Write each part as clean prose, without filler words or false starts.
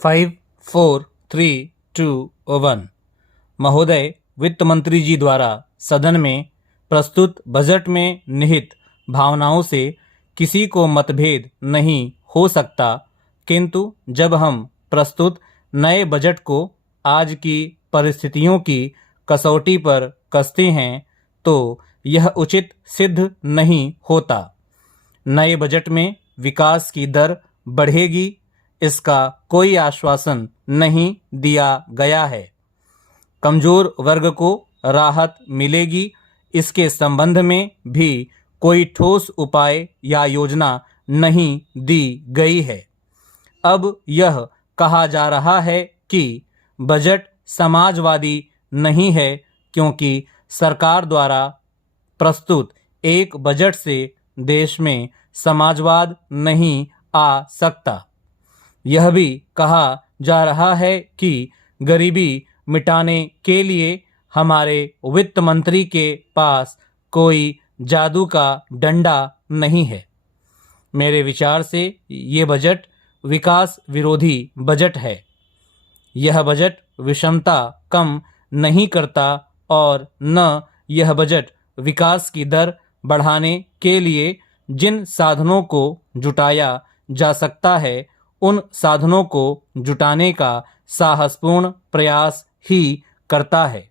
5, 4, 3, 2, 1। महोदय, वित्त मंत्री जी द्वारा सदन में प्रस्तुत बजट में निहित भावनाओं से किसी को मतभेद नहीं हो सकता, किंतु जब हम प्रस्तुत नए बजट को आज की परिस्थितियों की कसौटी पर कसते हैं तो यह उचित सिद्ध नहीं होता। नए बजट में विकास की दर बढ़ेगी, इसका कोई आश्वासन नहीं दिया गया है। कमजोर वर्ग को राहत मिलेगी, इसके संबंध में भी कोई ठोस उपाय या योजना नहीं दी गई है। अब यह कहा जा रहा है कि बजट समाजवादी नहीं है, क्योंकि सरकार द्वारा प्रस्तुत एक बजट से देश में समाजवाद नहीं आ सकता। यह भी कहा जा रहा है कि गरीबी मिटाने के लिए हमारे वित्त मंत्री के पास कोई जादू का डंडा नहीं है। मेरे विचार से ये बजट विकास विरोधी बजट है। यह बजट विषमता कम नहीं करता और न यह बजट विकास की दर बढ़ाने के लिए जिन साधनों को जुटाया जा सकता है उन साधनों को जुटाने का साहसपूर्ण प्रयास ही करता है।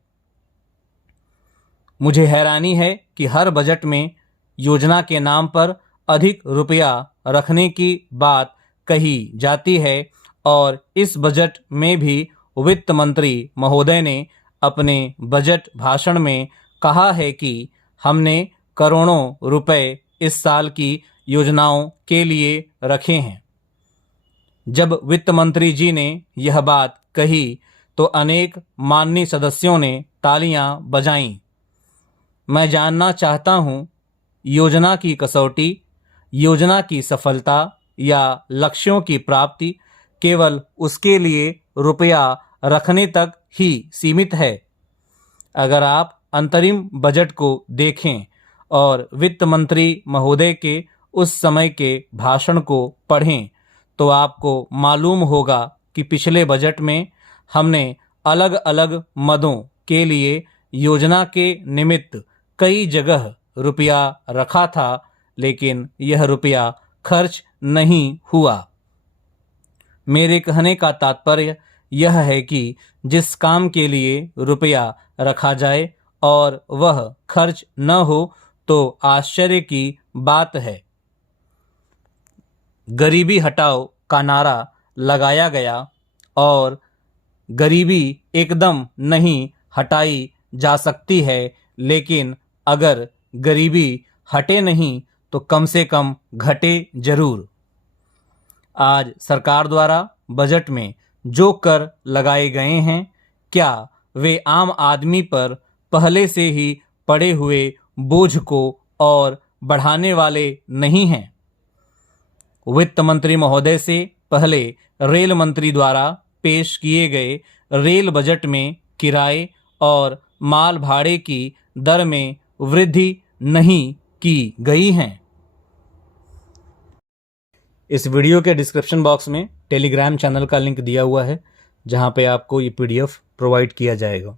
मुझे हैरानी है कि हर बजट में योजना के नाम पर अधिक रुपया रखने की बात कही जाती है और इस बजट में भी वित्त मंत्री महोदय ने अपने बजट भाषण में कहा है कि हमने करोड़ों रुपए इस साल की योजनाओं के लिए रखे हैं। जब वित्त मंत्री जी ने यह बात कही तो अनेक माननीय सदस्यों ने तालियां बजाईं। मैं जानना चाहता हूं, योजना की कसौटी, योजना की सफलता या लक्ष्यों की प्राप्ति केवल उसके लिए रुपया रखने तक ही सीमित है? अगर आप अंतरिम बजट को देखें और वित्त मंत्री महोदय के उस समय के भाषण को पढ़ें तो आपको मालूम होगा कि पिछले बजट में हमने अलग अलग मदों के लिए योजना के निमित्त कई जगह रुपया रखा था, लेकिन यह रुपया खर्च नहीं हुआ। मेरे कहने का तात्पर्य यह है कि जिस काम के लिए रुपया रखा जाए और वह खर्च न हो तो आश्चर्य की बात है। गरीबी हटाओ का नारा लगाया गया और गरीबी एकदम नहीं हटाई जा सकती है, लेकिन अगर गरीबी हटे नहीं तो कम से कम घटे जरूर। आज सरकार द्वारा बजट में जो कर लगाए गए हैं, क्या वे आम आदमी पर पहले से ही पड़े हुए बोझ को और बढ़ाने वाले नहीं हैं? वित्त मंत्री महोदय से पहले रेल मंत्री द्वारा पेश किए गए रेल बजट में किराए और माल भाड़े की दर में वृद्धि नहीं की गई है। इस वीडियो के डिस्क्रिप्शन बॉक्स में टेलीग्राम चैनल का लिंक दिया हुआ है, जहां पे आपको ये PDF प्रोवाइड किया जाएगा।